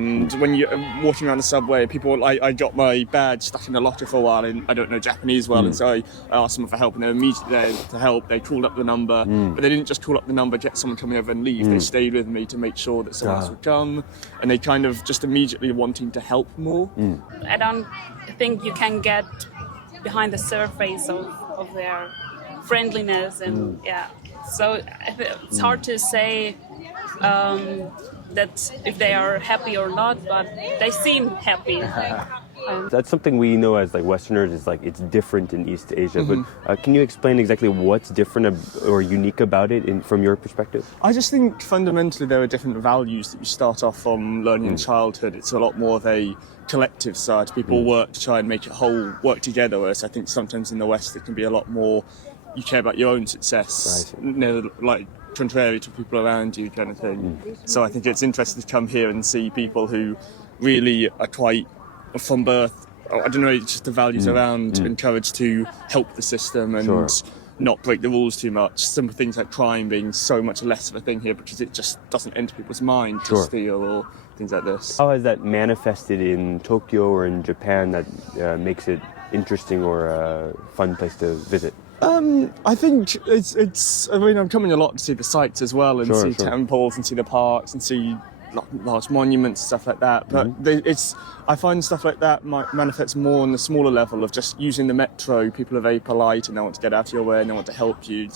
And when you're walking around the subway, I got my badge stuck in the locker for a while, and I don't know Japanese well, and so I asked someone for help, and they were immediately there to help. They called up the number, but they didn't just call up the number, get someone coming over and leave. They stayed with me to make sure that someone else would come, and they kind of just immediately wanting to help more. I don't think you can get behind the surface of their friendliness, and so it's hard to say that if they are happy or not, but they seem happy. That's something we know as like Westerners is like it's different in East Asia. But can you explain exactly what's different or unique about it from your perspective? I just think fundamentally there are different values that you start off from learning in childhood. It's a lot more of a collective side. People work to try and make it whole, work together, whereas I think sometimes in the West it can be a lot more, you care about your own success, like contrary to people around you kind of thing. So I think it's interesting to come here and see people who really are quite, from birth, I don't know, just the values around, encouraged to help the system and not break the rules too much. Some things like crime being so much less of a thing here because it just doesn't enter people's mind to steal or things like this. How has that manifested in Tokyo or in Japan that makes it interesting or a fun place to visit? I think it's. I mean, I'm coming a lot to see the sights as well, and see temples, and see the parks, and see large monuments, stuff like that. But I find stuff like that manifests more on the smaller level of just using the metro. People are very polite and they want to get out of your way and they want to help you.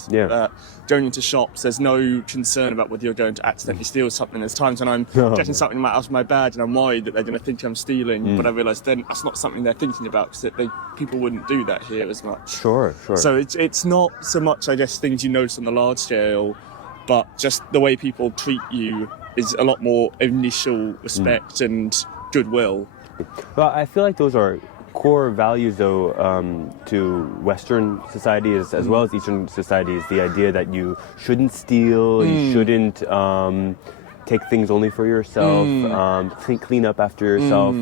Going into shops, there's no concern about whether you're going to accidentally steal something. There's times when I'm getting something out of my bag and I'm worried that they're going to think I'm stealing, but I realise then that's not something they're thinking about because people wouldn't do that here as much. Sure. So it's not so much, I guess, things you notice on the large scale, but just the way people treat you is a lot more initial respect and goodwill. Well, I feel like those are core values, though, to Western societies as well as Eastern societies. The idea that you shouldn't steal, you shouldn't take things only for yourself, clean up after yourself.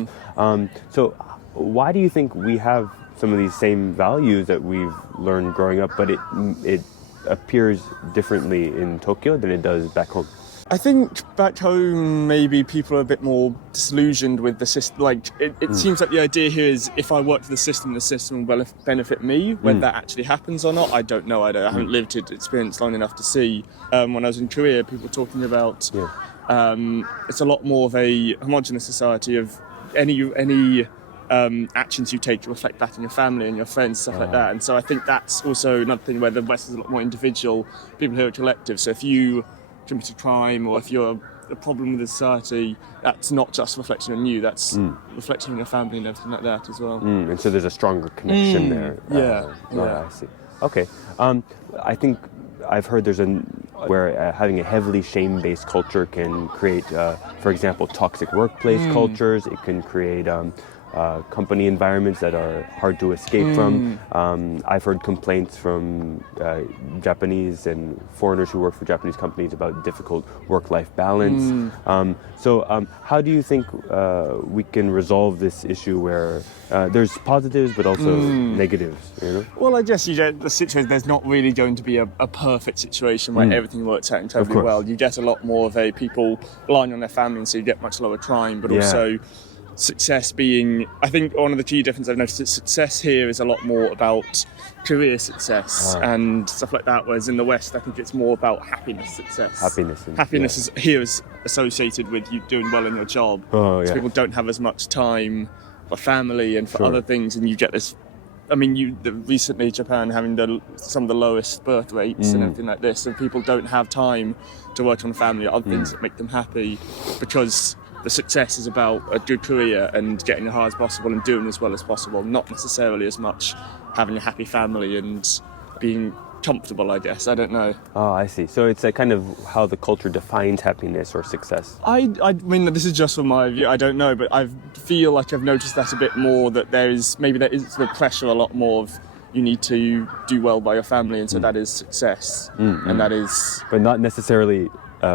So why do you think we have some of these same values that we've learned growing up, but it appears differently in Tokyo than it does back home? I think back home, maybe people are a bit more disillusioned with the system. Like, it seems like the idea here is if I work for the system will benefit me. Whether that actually happens or not, I don't know. I haven't lived it, experienced long enough to see. When I was in Korea, people were talking about it's a lot more of a homogenous society of any actions you take to reflect back on your family and your friends, stuff like that. And so I think that's also another thing where the West is a lot more individual. People here are collective. So if you commit a crime or if you're a problem with the society, that's not just reflecting on you, that's reflecting on your family and everything like that as well. And so there's a stronger connection there. I see. Okay. I think I've heard where having a heavily shame-based culture can create, for example, toxic workplace cultures. It can create company environments that are hard to escape from. I've heard complaints from Japanese and foreigners who work for Japanese companies about difficult work-life balance. So how do you think we can resolve this issue where there's positives but also negatives? You know? Well, I guess you get the situation, there's not really going to be a perfect situation where everything works out incredibly well. You get a lot more of people relying on their family, and so you get much lower crime, but also success being, I think one of the key differences I've noticed is success here is a lot more about career success and stuff like that, whereas in the West I think it's more about happiness success. Happiness is here is associated with you doing well in your job. So people don't have as much time for family and for other things, and you get this, I mean, recently Japan having some of the lowest birth rates and everything like this, so people don't have time to work on family or other things that make them happy, because the success is about a good career and getting as hard as possible and doing as well as possible, not necessarily as much having a happy family and being comfortable, I guess. I don't know. Oh, I see. So it's a kind of how the culture defines happiness or success. I mean, this is just from my view, I don't know, but I feel like I've noticed that a bit more, that there is the pressure a lot more of you need to do well by your family, and so that is success. And that is... But not necessarily...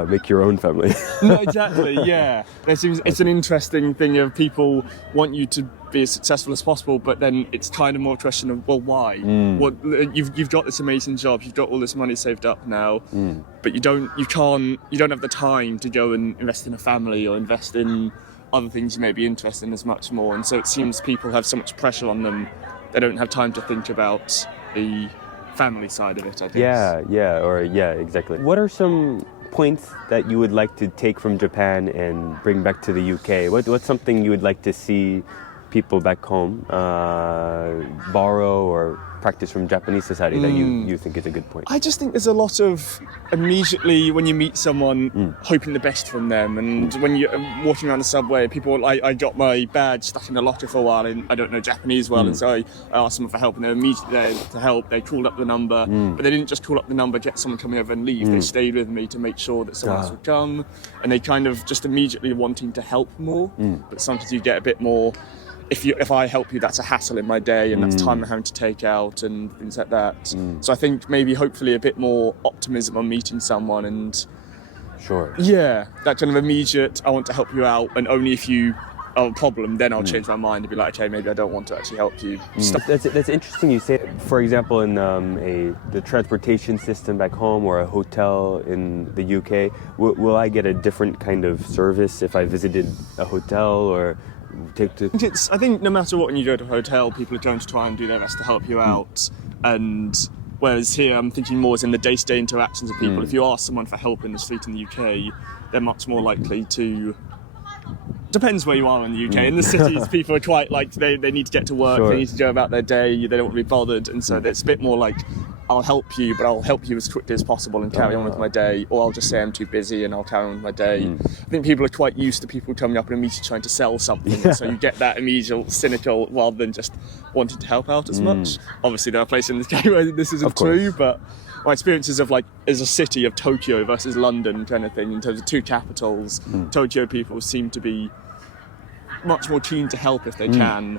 make your own family. No, exactly, yeah. It's an interesting thing of people want you to be as successful as possible, but then it's kind of more a question of, well, why? You've got this amazing job, you've got all this money saved up now, but you don't have the time to go and invest in a family or invest in other things you may be interested in as much more. And so it seems people have so much pressure on them, they don't have time to think about the family side of it, I guess. Yeah, exactly. What are some points that you would like to take from Japan and bring back to the UK? What's something you would like to see people back home borrow or practice from Japanese society that you think is a good point? I just think there's a lot of immediately when you meet someone hoping the best from them, and when you're walking around the subway, people, I got my badge stuck in the locker for a while and I don't know Japanese well, and so I asked someone for help and they were immediately there to help. They called up the number, but they didn't just call up the number, get someone coming over and leave. They stayed with me to make sure that someone else would come, and they kind of just immediately wanting to help more, but sometimes you get a bit more, if I help you, that's a hassle in my day and that's time I'm having to take out and things like that. So I think maybe hopefully a bit more optimism on meeting someone and that kind of immediate, I want to help you out, and only if you are a problem, then I'll change my mind and be like, okay, maybe I don't want to actually help you. That's interesting you say, for example, in the transportation system back home or a hotel in the UK, will I get a different kind of service if I visited a hotel or I think no matter what, when you go to a hotel, people are going to try and do their best to help you out. And whereas here, I'm thinking more as in the day-to-day interactions of people. If you ask someone for help in the street in the UK, they're much more likely to. Depends where you are in the UK. In the cities, people are quite like they need to get to work, they need to go about their day, they don't want to be bothered, and so it's a bit more like, I'll help you, but I'll help you as quickly as possible and carry on with my day, or I'll just say I'm too busy and I'll carry on with my day. I think people are quite used to people coming up and immediately trying to sell something, so you get that immediate cynical rather than just wanting to help out as much. Obviously there are places in the UK where this isn't true, but my experiences of like as a city of Tokyo versus London kind of thing, in terms of two capitals, Tokyo people seem to be much more keen to help if they can.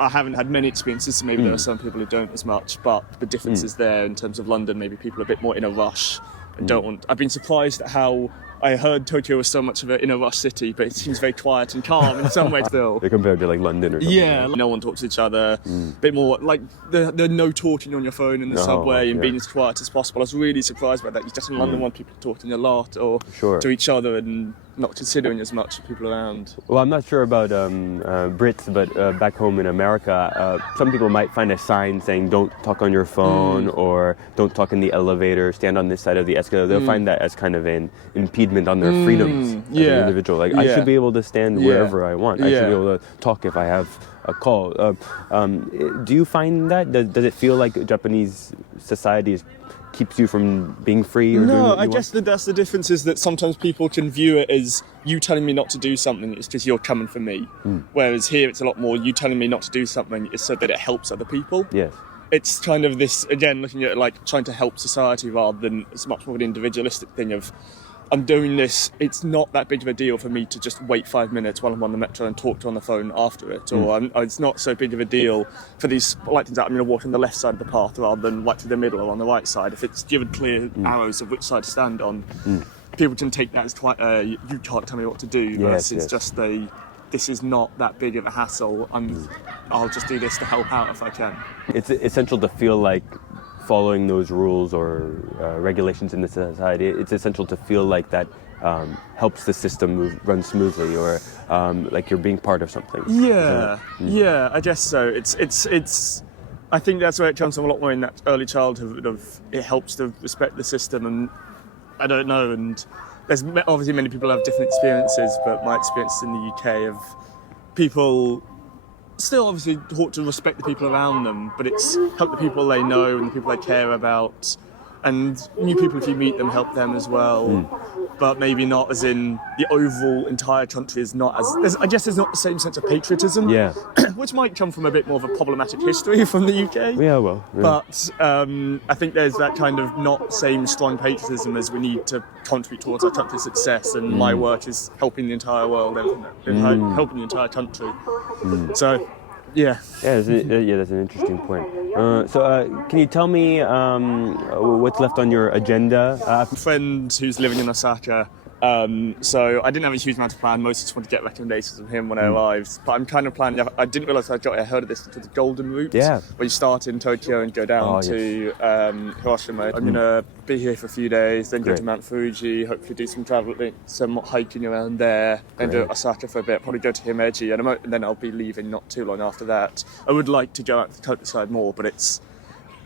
I haven't had many experiences, so maybe there are some people who don't as much, but the difference is there. In terms of London, maybe people are a bit more in a rush and don't want. I've been surprised at how I heard Tokyo was so much of an in a rush city, but it seems very quiet and calm in some ways still. Compared to like London or something. Yeah, no one talks to each other. A bit more like the no talking on your phone in the subway and being as quiet as possible. I was really surprised by that. You just in London want people talking a lot or to each other and not considering as much of people around. Well, I'm not sure about Brits, but back home in America, some people might find a sign saying don't talk on your phone or don't talk in the elevator, stand on this side of the escalator. They'll find that as kind of an impediment on their freedoms as an individual. Like, I should be able to stand wherever I want. I should be able to talk if I have a call. Do you find that? Does it feel like Japanese society keeps you from being free? Or no, I guess that's the difference, is that sometimes people can view it as you telling me not to do something, it's because you're coming for me. Whereas here it's a lot more you telling me not to do something is so that it helps other people. Yes. It's kind of this, again, looking at like trying to help society rather than it's much more of an individualistic thing of I'm doing this, it's not that big of a deal for me to just wait 5 minutes while I'm on the metro and talk to her on the phone after it, or it's not so big of a deal for these like things that I'm going to walk on the left side of the path rather than right through the middle or on the right side. If it's given clear arrows of which side to stand on, people can take that as quite you can't tell me what to do, versus just this is not that big of a hassle, I'll just do this to help out if I can. It's essential to feel like following those rules or regulations in the society, it's essential to feel like that helps the system run smoothly, or like you're being part of something. Yeah, I guess so. It's. I think that's where it comes from a lot more in that early childhood of it helps to respect the system, and I don't know. And there's obviously many people have different experiences, but my experience in the UK of people still obviously taught to respect the people around them, but it's help the people they know and the people they care about, and new people, if you meet them, help them as well. But maybe not as in the overall entire country is not as, I guess there's not the same sense of patriotism, which might come from a bit more of a problematic history from the UK. But I think there's that kind of not same strong patriotism as we need to contribute towards our country's success, and my work is helping the entire world and helping the entire country. So that's an interesting point. So can you tell me what's left on your agenda? A friend who's living in Osaka So I didn't have a huge amount of plan. Mostly just wanted to get recommendations from him when I arrived. But I'm kind of planning. I didn't realise I heard of this until the Golden Route. Yeah. Where you start in Tokyo and go down to Hiroshima. I'm gonna be here for a few days, then go to Mount Fuji. Hopefully do some some hiking around there, then do Osaka for a bit. Probably go to Himeji, and then I'll be leaving not too long after that. I would like to go out to the countryside more, but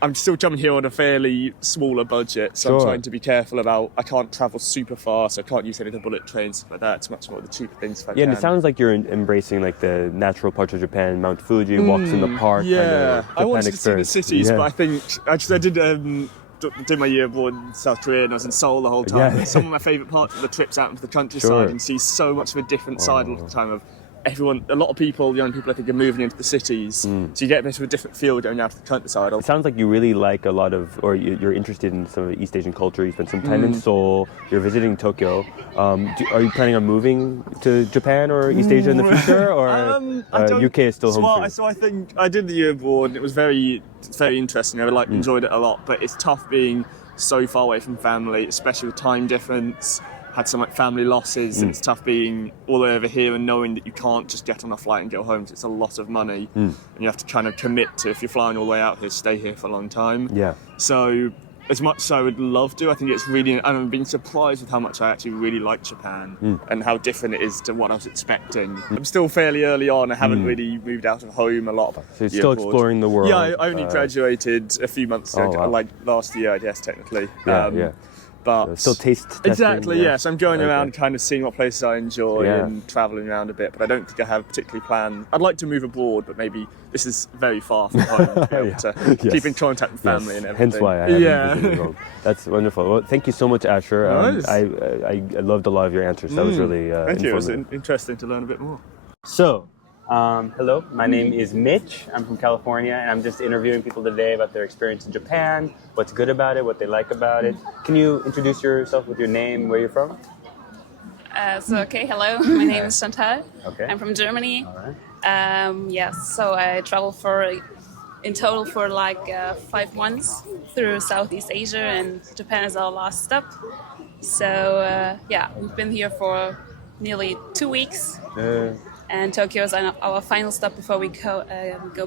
I'm still coming here on a fairly smaller budget, so I'm trying to be careful about. I can't travel super fast. I can't use any of the bullet trains, stuff like that. It's much more the cheaper things. If I can. And it sounds like you're embracing like the natural parts of Japan, Mount Fuji, walks in the park. Yeah, I wanted experience. to see the cities, but I think actually I did my year abroad in South Korea, and I was in Seoul the whole time. Yeah. Some of my favourite parts of the trips out into the countryside and see so much of a different side all the time of. Everyone, a lot of people, young people, I think, are moving into the cities, so you get a bit of a different feel going out to the countryside. It sounds like you really like a lot of, or you're interested in some of the East Asian culture. You spent some time in Seoul. You're visiting Tokyo. Are you planning on moving to Japan or East Asia in the future, or UK is still home for you? So I think I did the year abroad, and it was very interesting. I enjoyed it a lot, but it's tough being so far away from family, especially with time difference. Had some family losses, and it's tough being all the way over here and knowing that you can't just get on a flight and go home. So it's a lot of money, and you have to kind of commit to, if you're flying all the way out here, stay here for a long time. Yeah. So as much as I would love to, I think it's really, and I've been surprised with how much I actually really like Japan and how different it is to what I was expecting. I'm still fairly early on. I haven't really moved out of home a lot. So you're still exploring the world. Yeah, I only graduated a few months ago, like last year, I guess, technically. Yeah. But still taste testing. Exactly, yes. I'm going around kind of seeing what places I enjoy and travelling around a bit, but I don't think I have particularly planned. I'd like to move abroad, but maybe this is very far from home to be able to keep in contact with family and everything. Hence why I haven't visited home. That's wonderful. Well, thank you so much, Asher. I loved a lot of your answers. That was really thank you. It was informative. interesting to learn a bit more. So, hello, my name is Mitch. I'm from California, and I'm just interviewing people today about their experience in Japan, what's good about it, what they like about it. Can you introduce yourself with your name, where you're from? Hello, my name is Chantal. Okay. I'm from Germany. All right. So I traveled in total for 5 months through Southeast Asia, and Japan is our last stop. So we've been here for nearly 2 weeks. And Tokyo is our final stop before we go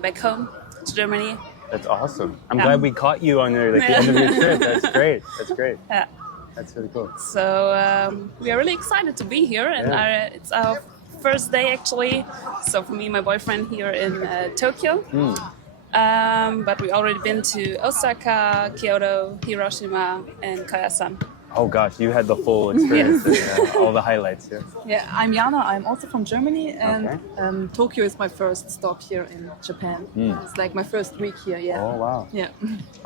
back home to Germany. That's awesome. I'm glad we caught you on the end of your trip. That's great. That's great. Yeah. That's really cool. So we are really excited to be here, and it's our first day actually. So for me, my boyfriend here in Tokyo. But we already been to Osaka, Kyoto, Hiroshima, and Kayasan. Oh gosh, you had the full experience, all the highlights. Yeah, I'm Jana. I'm also from Germany, and Tokyo is my first stop here in Japan. It's like my first week here. Yeah. Oh wow. Yeah.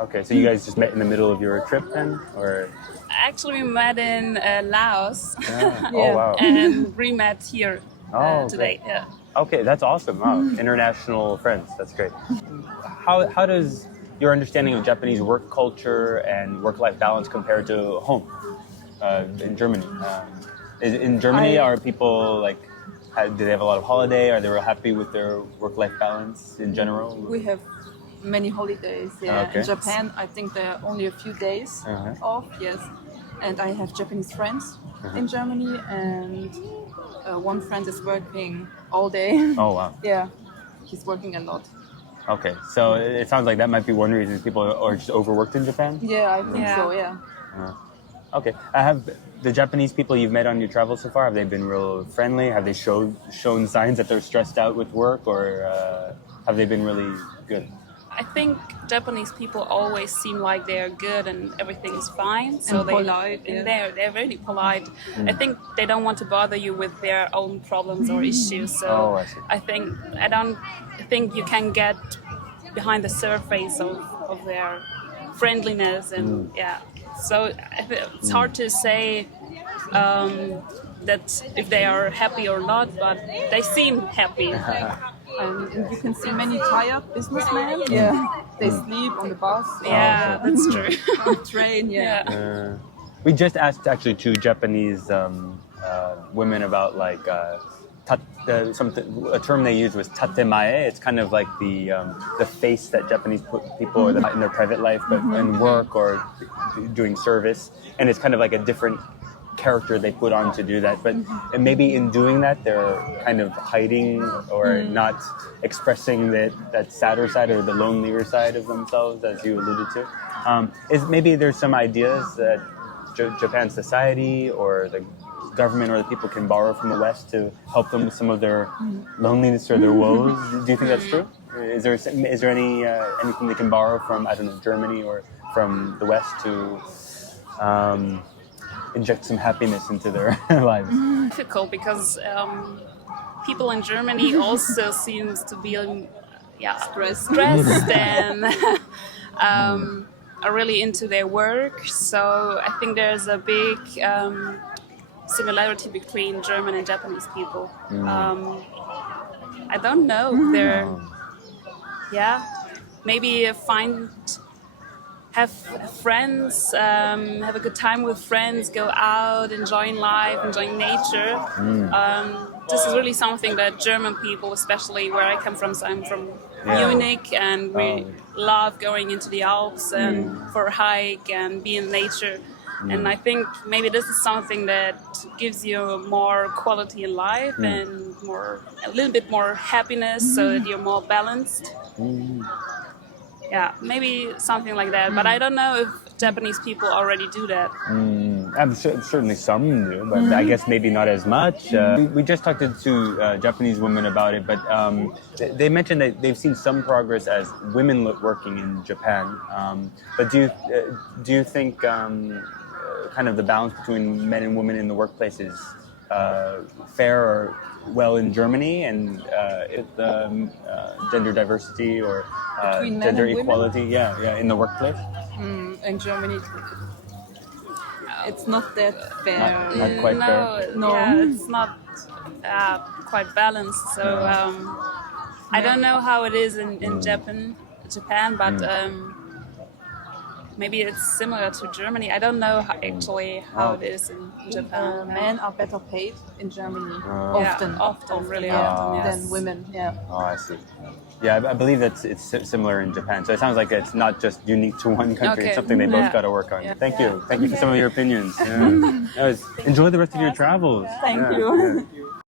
Okay, so you guys just met in the middle of your trip then, or? Actually, we met in Laos. Yeah. Oh wow. And re-met here today. Yeah. Okay, that's awesome. Wow, international friends. That's great. How does your understanding of Japanese work culture and work-life balance compared to home in Germany? In Germany, are people do they have a lot of holiday? Are they real happy with their work-life balance in general? We have many holidays. Yeah. Okay. In Japan, I think there are only a few days off. Yes. And I have Japanese friends in Germany, and one friend is working all day. Oh wow. Yeah, he's working a lot. Okay, so it sounds like that might be one reason people are just overworked in Japan? Yeah, I think so, yeah. Okay, have the Japanese people you've met on your travels so far, have they been real friendly? Have they shown signs that they're stressed out with work, or have they been really good? I think Japanese people always seem like they're good and everything is fine. So and polite. And they're really polite. I think they don't want to bother you with their own problems or issues. So I see. I don't think you can get behind the surface of their friendliness and So it's hard to say that if they are happy or not, but they seem happy. And you can see many tired businessmen. Yeah, they sleep on the bus. Yeah, that's true. On the train. Yeah. We just asked actually 2 Japanese women about a term they used was tatemae. It's kind of like the face that Japanese people in their private life, but in work or doing service, and it's kind of like a different character they put on to do that. But and maybe in doing that, they're kind of hiding or not expressing that sadder side or the lonelier side of themselves, as you alluded to. Is maybe there's some ideas that Japan society or the government or the people can borrow from the West to help them with some of their loneliness or their woes. Do you think that's true? Is there any anything they can borrow from, I don't know, Germany or from the West to inject some happiness into their lives? Difficult because people in Germany also seems to be stressed and are really into their work. So I think there's a big similarity between German and Japanese people. I don't know. They're maybe have friends, have a good time with friends, go out, enjoying life, enjoying nature. This is really something that German people, especially where I come from, so I'm from Munich, and we love going into the Alps and for a hike and be in nature. And I think maybe this is something that gives you more quality in life and a little bit more happiness, so that you're more balanced. Yeah, maybe something like that. But I don't know if Japanese people already do that. Certainly some do, but I guess maybe not as much. We just talked to Japanese women about it, but they mentioned that they've seen some progress as women working in Japan. But do you think kind of the balance between men and women in the workplace is fair or well in Germany, and gender diversity or gender equality, in the workplace? In Germany, it's not that fair. Not quite fair. No. Yeah, it's not quite balanced. So I don't know how it is in Japan, but maybe it's similar to Germany. I don't know how it is in Japan. Men are better paid in Germany, really often, yes. than women. Yeah. Oh, I see. Yeah, I believe it's similar in Japan. So it sounds like it's not just unique to one country. Okay. It's something they both got to work on. Thank you. Thank you for some of your opinions. Yeah. Enjoy the rest of your travels. Thank you.